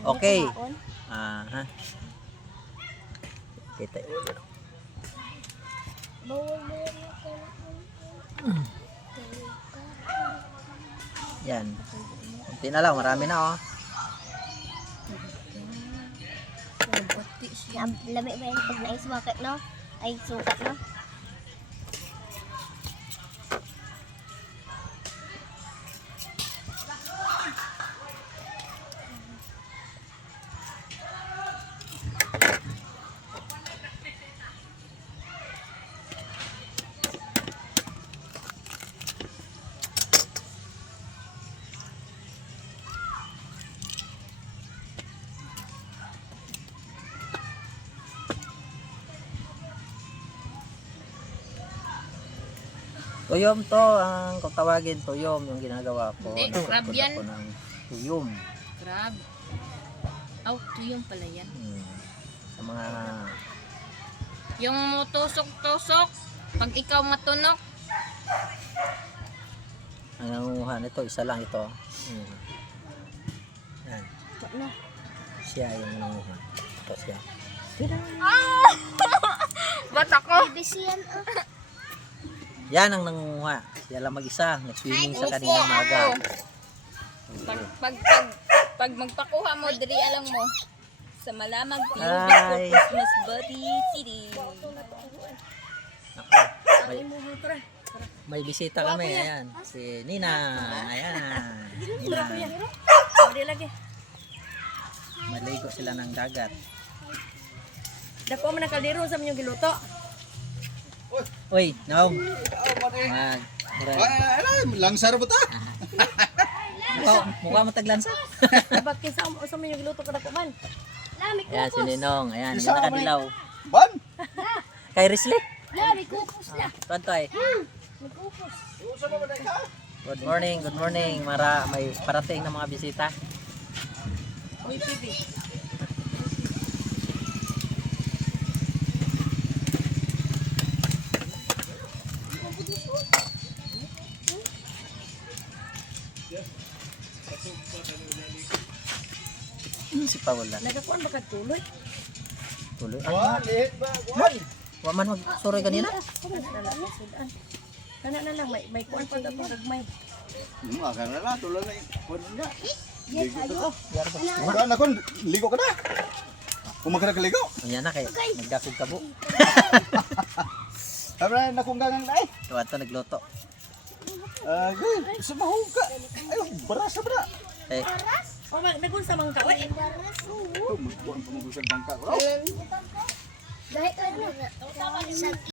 Okay. Ha. Kita. Yan. Kunti na lang, marami na oh. Lamig ba yung pag naisukat, no? Ay, sukat, no? Tuyom to, ang kung tawagin tuyom yung ginagawa ko. Hindi, crab Nagpupod yan. ako ng tuyom. Crab. Oh, tuyong pala yan. Sa mga Yung tusok-tusok, pag ikaw matunok, ang nangunguha nito, isa lang ito. Yan. Siya yung nangunguha. Ito siya. ba't ako? Bisiyan, Yan ang nangunguha. Siya lang mag-isa. Nag-swimming sa kaninang maga. Pag magpakuha mo, diri alang mo. Sa Malamag, Hi. Beautiful Christmas Buddy City. May bisita kami. Ayan. Si Nina. Ayan. Nina. Maligo sila ng dagat. Dako man nakaldiro sa inyong giluto. Uy, Naong. Langsar ba ta? Mukha mo taglansa. Bakit sa inyong giluto kada ko man? Ayan si Ninong. Ayan. Yung nakadilaw. Ban? Kay Risley. Lami, kupos na. Tuan-tuay. Nagkupos. Good morning. Good morning. May parating na mga bisita. Uy, pipi. Si Paula. Nagakuan ba tuloy? Tuloy. Wan, lihit ba? Wan. Wa man magsuroy kanina. Kana na lang may kuan pa daw gagmay. Akala na, tuloy na. Wan na. Ligo ka na. Yar ba? Ikaw na kon, ligo ka na. Kung magkakaligo. Ayan na kay magdasog kabo. Sabi na, nakunggangan na eh. Tuwan to nagluto. Sa mahuga. Ayaw, barasa ba na? Eh, O nagunsa man ka we. Magbuwan pa magusag bangka. Dahil ano,